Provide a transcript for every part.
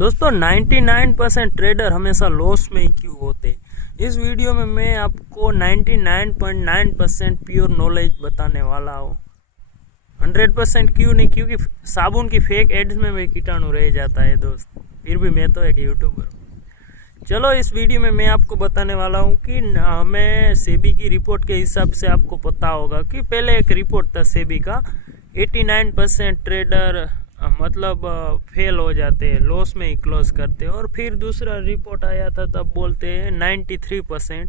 दोस्तों 99% ट्रेडर हमेशा लॉस में ही क्यों होते। इस वीडियो में मैं आपको 99.9% प्योर नॉलेज बताने वाला हूँ। 100% क्यों नहीं, क्योंकि साबुन की फेक एड्स में भी कीटाणु रह जाता है दोस्त। फिर भी मैं तो एक यूट्यूबर हूँ। चलो इस वीडियो में मैं आपको बताने वाला हूँ कि हमें सेबी की रिपोर्ट के हिसाब से आपको पता होगा कि पहले एक रिपोर्ट था सेबी का 89% ट्रेडर मतलब फेल हो जाते हैं, लॉस में ही क्लोज करते हैं। और फिर दूसरा रिपोर्ट आया था तब बोलते हैं 93%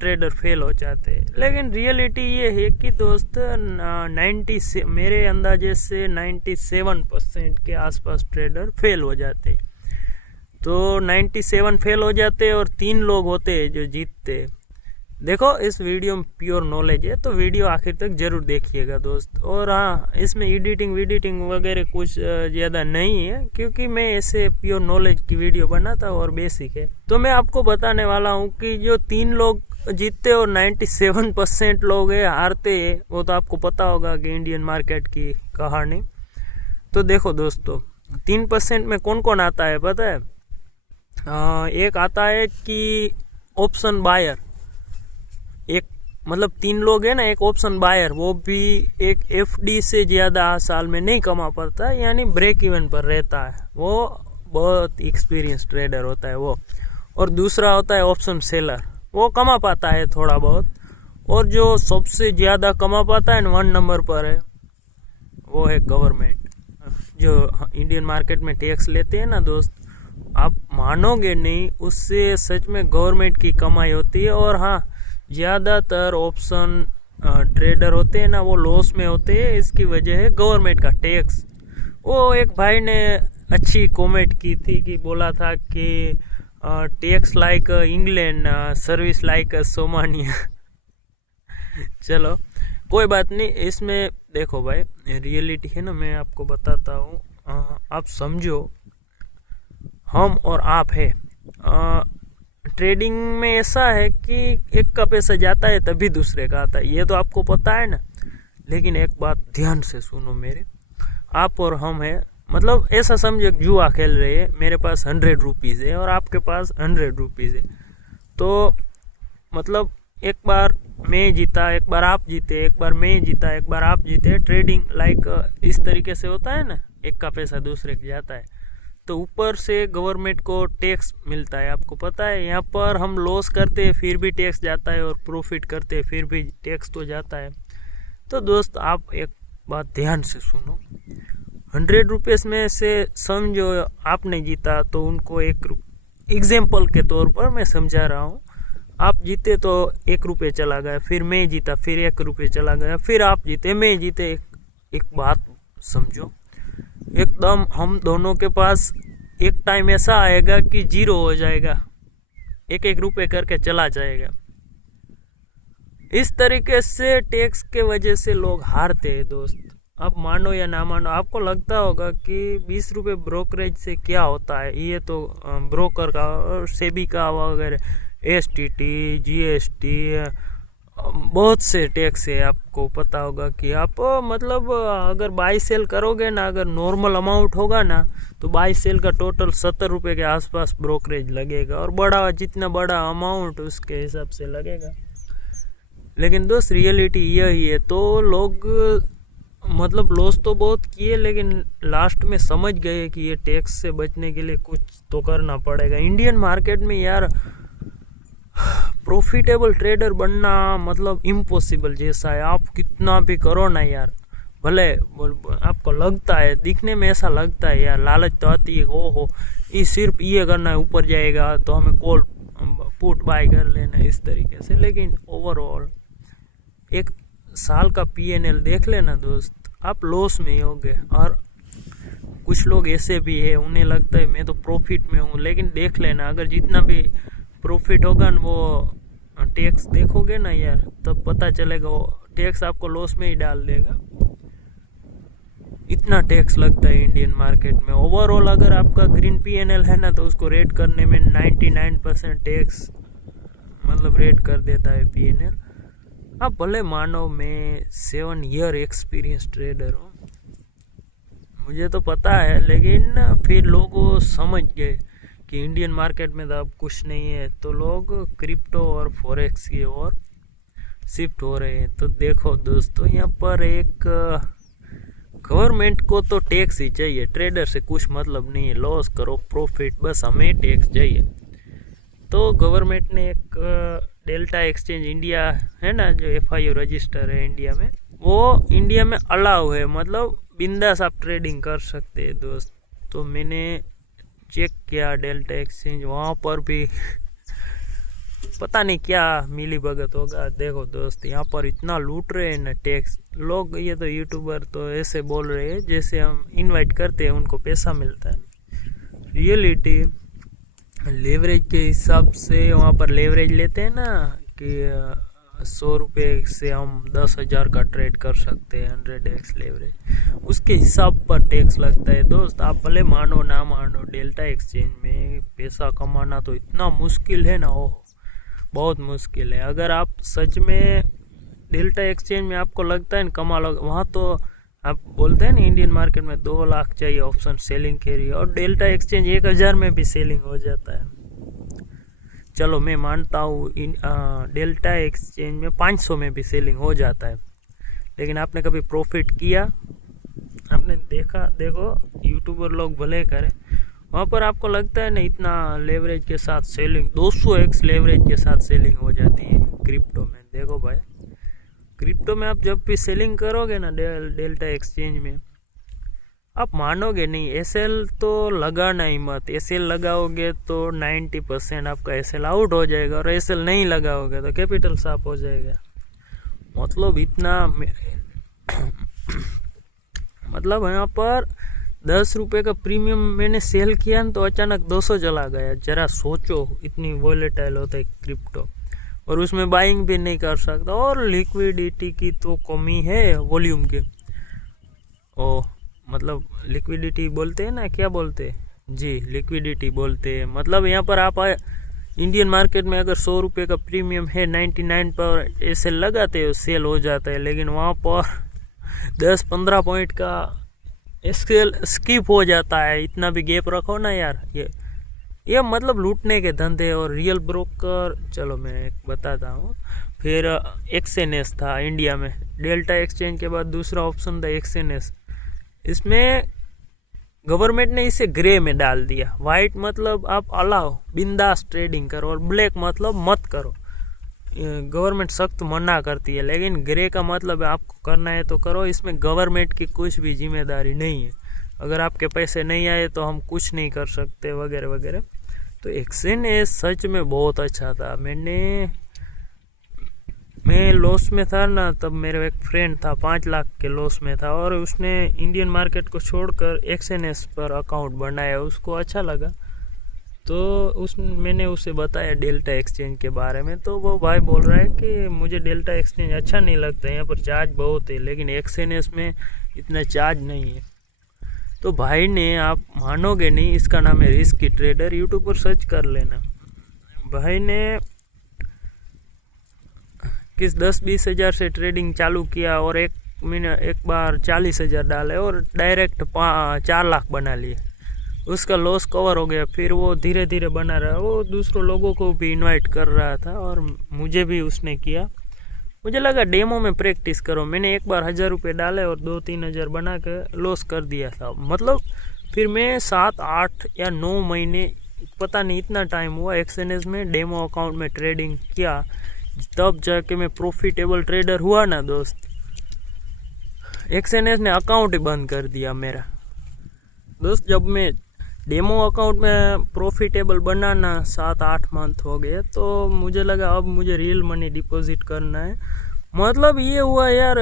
ट्रेडर फेल हो जाते हैं। लेकिन रियलिटी ये है कि दोस्त 90 से मेरे अंदाजे से 97% के आसपास ट्रेडर फेल हो जाते हैं। तो 97 फेल हो जाते हैं और 3 लोग होते हैं जो जीतते हैं। देखो इस वीडियो में प्योर नॉलेज है, तो वीडियो आखिर तक जरूर देखिएगा दोस्त। और हाँ, इसमें एडिटिंग वगैरह कुछ ज़्यादा नहीं है, क्योंकि मैं ऐसे प्योर नॉलेज की वीडियो बनाता हूँ और बेसिक है। तो मैं आपको बताने वाला हूँ कि जो 3 लोग जीतते और 97% लोग है हारते हैं, वो तो आपको पता होगा कि इंडियन मार्केट की कहानी। तो देखो दोस्तों, 3% में कौन कौन आता है पता है? एक आता है कि ऑप्शन बायर, एक मतलब 3 लोग है ना, एक ऑप्शन बायर, वो भी एक एफडी से ज़्यादा साल में नहीं कमा पाता, यानी ब्रेक इवन पर रहता है, वो बहुत एक्सपीरियंस ट्रेडर होता है वो। और दूसरा होता है ऑप्शन सेलर, वो कमा पाता है थोड़ा बहुत। और जो सबसे ज़्यादा कमा पाता है 1 नंबर पर है, वो है गवर्नमेंट। जो इंडियन मार्केट में टैक्स लेते हैं ना दोस्त, आप मानोगे नहीं, उससे सच में गवर्नमेंट की कमाई होती है। और हाँ, ज़्यादातर ऑप्शन ट्रेडर होते हैं ना, वो लॉस में होते हैं। इसकी वजह है गवर्नमेंट का टैक्स। वो एक भाई ने अच्छी कमेंट की थी कि बोला था कि tax like England, service like Somalia. चलो कोई बात नहीं, इसमें देखो भाई रियलिटी है ना, मैं आपको बताता हूँ। आप समझो, हम और आप है। ट्रेडिंग में ऐसा है कि एक का पैसा जाता है तभी दूसरे का आता है, ये तो आपको पता है ना। लेकिन एक बात ध्यान से सुनो मेरे, आप और हम है, मतलब ऐसा समझो जुआ खेल रहे हैं। मेरे पास 100 रुपीज़ है और आपके पास 100 रुपीज़ है। तो मतलब एक बार मैं जीता, एक बार आप जीते, एक बार मैं जीता, एक बार आप जीते। ट्रेडिंग लाइक इस तरीके से होता है ना, एक का पैसा दूसरे के जाता है। तो ऊपर से गवर्नमेंट को टैक्स मिलता है, आपको पता है। यहाँ पर हम लॉस करते हैं फिर भी टैक्स जाता है, और प्रॉफिट करते हैं फिर भी टैक्स तो जाता है। तो दोस्त आप एक बात ध्यान से सुनो, 100 रुपीज़ में से समझो आपने जीता, तो उनको एक एग्जाम्पल के तौर पर मैं समझा रहा हूँ। आप जीते तो 1 रुपये चला गया, फिर मैं जीता, फिर 1 रुपये चला गया, फिर आप जीते, मैं जीते। एक बात समझो, एकदम हम दोनों के पास एक टाइम ऐसा आएगा कि 0 हो जाएगा, 1 रुपये करके चला जाएगा। इस तरीके से टैक्स के वजह से लोग हारते हैं दोस्त। आप मानो या ना मानो, आपको लगता होगा कि 20 रुपये ब्रोकरेज से क्या होता है, ये तो ब्रोकर का और सेबी का वगैरह, एसटीटी, जीएसटी, बहुत से टैक्स है। आपको पता होगा कि आप मतलब अगर बाई सेल करोगे ना, अगर नॉर्मल अमाउंट होगा ना, तो बाई सेल का टोटल 70 रुपये के आसपास ब्रोकरेज लगेगा, और बड़ा जितना बड़ा अमाउंट उसके हिसाब से लगेगा। लेकिन दोस्त रियलिटी यही है। तो लोग मतलब लॉस तो बहुत किए, लेकिन लास्ट में समझ गए कि ये टैक्स से बचने के लिए कुछ तो करना पड़ेगा। इंडियन मार्केट में यार प्रॉफिटेबल ट्रेडर बनना मतलब इम्पॉसिबल जैसा है। आप कितना भी करो ना यार, भले आपको लगता है, दिखने में ऐसा लगता है यार, लालच तो आती है, हो ये सिर्फ ये करना है, ऊपर जाएगा तो हमें कॉल पुट बाय कर लेना इस तरीके से। लेकिन ओवरऑल एक साल का पीएनएल देख लेना दोस्त, आप लॉस में ही होगे। और कुछ लोग ऐसे भी है, उन्हें लगता है मैं तो प्रॉफिट में हूँ, लेकिन देख लेना, अगर जितना भी प्रॉफिट होगा ना, वो टैक्स देखोगे ना यार, तब पता चलेगा वो टैक्स आपको लॉस में ही डाल देगा। इतना टैक्स लगता है इंडियन मार्केट में। ओवरऑल अगर आपका ग्रीन पीएनएल है ना, तो उसको रेट करने में 99% टैक्स मतलब रेट कर देता है पीएनएल। आप भले मानो मैं 7 ईयर एक्सपीरियंस ट्रेडर हूँ, मुझे तो पता है, लेकिन फिर लोग समझ गए कि इंडियन मार्केट में तो अब कुछ नहीं है, तो लोग क्रिप्टो और फॉरेक्स की ओर शिफ्ट हो रहे हैं। तो देखो दोस्तों, यहाँ पर एक गवर्नमेंट को तो टैक्स ही चाहिए, ट्रेडर से कुछ मतलब नहीं है, लॉस करो प्रॉफिट, बस हमें टैक्स चाहिए। तो गवर्नमेंट ने एक डेल्टा एक्सचेंज इंडिया है ना, जो FIO रजिस्टर है इंडिया में, वो इंडिया में अलाउ है, मतलब बिंदास आप ट्रेडिंग कर सकते हैं दोस्त। तो मैंने चेक किया डेल्टा एक्सचेंज, वहाँ पर भी पता नहीं क्या मिली भगत होगा। देखो दोस्त, यहाँ पर इतना लूट रहे हैं ना टैक्स लोग, ये तो यूट्यूबर तो ऐसे बोल रहे हैं जैसे हम इनवाइट करते हैं उनको पैसा मिलता है। रियलिटी लेवरेज के हिसाब से वहाँ पर लेवरेज लेते हैं ना कि 100 रुपये से हम 10,000 का ट्रेड कर सकते हैं, 100x लेवरेज, उसके हिसाब पर टैक्स लगता है दोस्त। आप भले मानो ना मानो, डेल्टा एक्सचेंज में पैसा कमाना तो इतना मुश्किल है ना, ओह बहुत मुश्किल है। अगर आप सच में डेल्टा एक्सचेंज में आपको लगता है ना कमा लो, वहाँ तो आप बोलते हैं ना इंडियन मार्केट में 2 लाख चाहिए ऑप्शन सेलिंग के लिए, और डेल्टा एक्सचेंज 1,000 में भी सेलिंग हो जाता है। चलो मैं मानता हूँ डेल्टा एक्सचेंज में 500 में भी सेलिंग हो जाता है, लेकिन आपने कभी प्रॉफिट किया? आपने देखा? देखो यूट्यूबर लोग भले करें, वहाँ पर आपको लगता है ना इतना लेवरेज के साथ सेलिंग, 200x लेवरेज के साथ सेलिंग हो जाती है क्रिप्टो में। देखो भाई, क्रिप्टो में आप जब भी सेलिंग करोगे ना डेल्टा एक्सचेंज में, आप मानोगे नहीं, एसएल तो लगाना ही मत। एसएल लगाओगे तो 90% आपका एसएल आउट हो जाएगा, और एसएल नहीं लगाओगे तो कैपिटल साफ हो जाएगा। मतलब इतना मतलब यहाँ पर 10 रुपये का प्रीमियम मैंने सेल किया ना, तो अचानक 200 चला गया। जरा सोचो, इतनी वॉलेटाइल होता है क्रिप्टो, और उसमें बाइंग भी नहीं कर सकता, और लिक्विडिटी की तो कमी है वॉल्यूम के। ओ मतलब लिक्विडिटी बोलते हैं ना, क्या बोलते हैं जी, लिक्विडिटी बोलते हैं। मतलब यहाँ पर आप इंडियन मार्केट में अगर 100 रुपये का प्रीमियम है, 99 पर ऐसे लगाते हो, सेल हो जाता है, लेकिन वहाँ पर 10-15 पॉइंट का सेल स्किप हो जाता है। इतना भी गैप रखो ना यार, ये मतलब लूटने के धंधे। और रियल ब्रोकर, चलो मैं एक बताता हूँ। फिर एक्सएनएस था इंडिया में, डेल्टा एक्सचेंज के बाद दूसरा ऑप्शन था एक्सएनएस। इसमें गवर्नमेंट ने इसे ग्रे में डाल दिया। वाइट मतलब आप अलाओ, बिंदास ट्रेडिंग करो, और ब्लैक मतलब मत करो, गवर्नमेंट सख्त मना करती है। लेकिन ग्रे का मतलब आपको करना है तो करो, इसमें गवर्नमेंट की कुछ भी जिम्मेदारी नहीं है। अगर आपके पैसे नहीं आए तो हम कुछ नहीं कर सकते, वगैरह वगैरह। तो एक्सएनएस सच में बहुत अच्छा था। मैं लॉस में था ना, तब मेरा एक फ्रेंड था 5 लाख के लॉस में था, और उसने इंडियन मार्केट को छोड़कर एक्सएनएस पर अकाउंट बनाया, उसको अच्छा लगा। तो मैंने उसे बताया डेल्टा एक्सचेंज के बारे में, तो वो भाई बोल रहा है कि मुझे डेल्टा एक्सचेंज अच्छा नहीं लगता, यहाँ पर चार्ज बहुत है, लेकिन एक्सएनएस में इतना चार्ज नहीं है। तो भाई ने, आप मानोगे नहीं, इसका नाम है रिस्की ट्रेडर, यूट्यूब पर सर्च कर लेना। भाई ने किस 10-20 हज़ार से ट्रेडिंग चालू किया, और एक बार 40 हज़ार डाले, और डायरेक्ट 4 लाख बना लिए। उसका लॉस कवर हो गया। फिर वो धीरे धीरे बना रहा, वो दूसरों लोगों को भी इनवाइट कर रहा था, और मुझे भी उसने किया। मुझे लगा डेमो में प्रैक्टिस करो। मैंने एक बार 1000 रुपये डाले और 2-3 हज़ार बना के लॉस कर दिया था। मतलब फिर मैं 7-8 या 9 महीने, पता नहीं इतना टाइम हुआ, एक्सएनएस में डेमो अकाउंट में ट्रेडिंग किया, तब जाके मैं प्रॉफिटेबल ट्रेडर हुआ ना दोस्त। एक्सएनएस ने अकाउंट ही बंद कर दिया मेरा दोस्त। जब मैं डेमो अकाउंट में प्रॉफिटेबल बनाना 7-8 मंथ हो गए, तो मुझे लगा अब मुझे रियल मनी डिपॉजिट करना है। मतलब ये हुआ यार,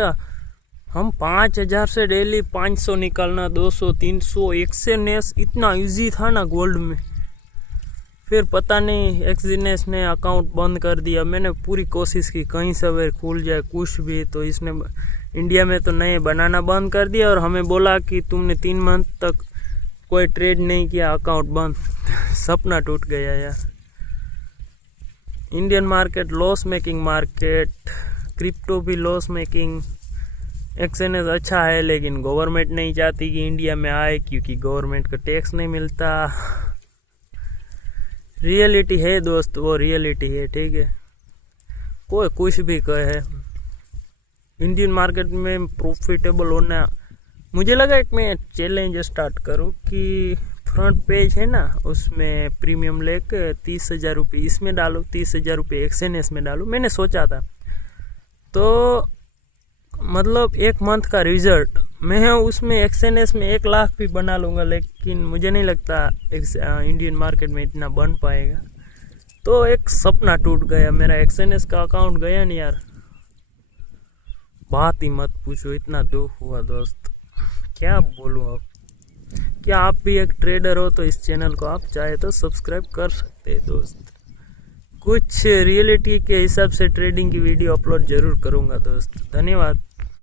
हम 5000 से डेली 500 निकालना, 200, 300, एक्सएनएस इतना इजी था ना गोल्ड में। फिर पता नहीं एक्सएनएस ने अकाउंट बंद कर दिया। मैंने पूरी कोशिश की कहीं से खुल जाए कुछ भी, तो इसने इंडिया में तो नए बनाना बंद कर दिया, और हमें बोला कि तुमने 3 मंथ तक कोई ट्रेड नहीं किया, अकाउंट बंद। सपना टूट गया यार। Indian market loss making market, crypto भी लॉस मेकिंग, एक्सएनएस अच्छा है, लेकिन गवर्नमेंट नहीं चाहती कि इंडिया में आए, क्योंकि गवर्नमेंट का टैक्स नहीं मिलता। रियलिटी है दोस्त, वो रियलिटी है, ठीक है। कोई कुछ भी कहे, इंडियन मार्केट में प्रॉफिटेबल होना, मुझे लगा कि मैं चैलेंज स्टार्ट करूं कि फ्रंट पेज है ना, उसमें प्रीमियम लेके 30,000 रुपये इसमें डालूँ, 30,000 रुपये एक्सएनएस में डालूँ, मैंने सोचा था। तो मतलब एक मंथ का रिजल्ट मैं उसमें एक्सएनएस में 1 लाख भी बना लूँगा, लेकिन मुझे नहीं लगता इंडियन मार्केट में इतना बन पाएगा। तो एक सपना टूट गया मेरा, एक्सएनएस का अकाउंट गया नहीं यार, बात ही मत पूछो, इतना दुख हुआ दोस्त, क्या बोलूँ अब। क्या आप भी एक ट्रेडर हो तो इस चैनल को आप चाहे तो सब्सक्राइब कर सकते हैं दोस्त। कुछ रियलिटी के हिसाब से ट्रेडिंग की वीडियो अपलोड जरूर करूँगा दोस्त। धन्यवाद।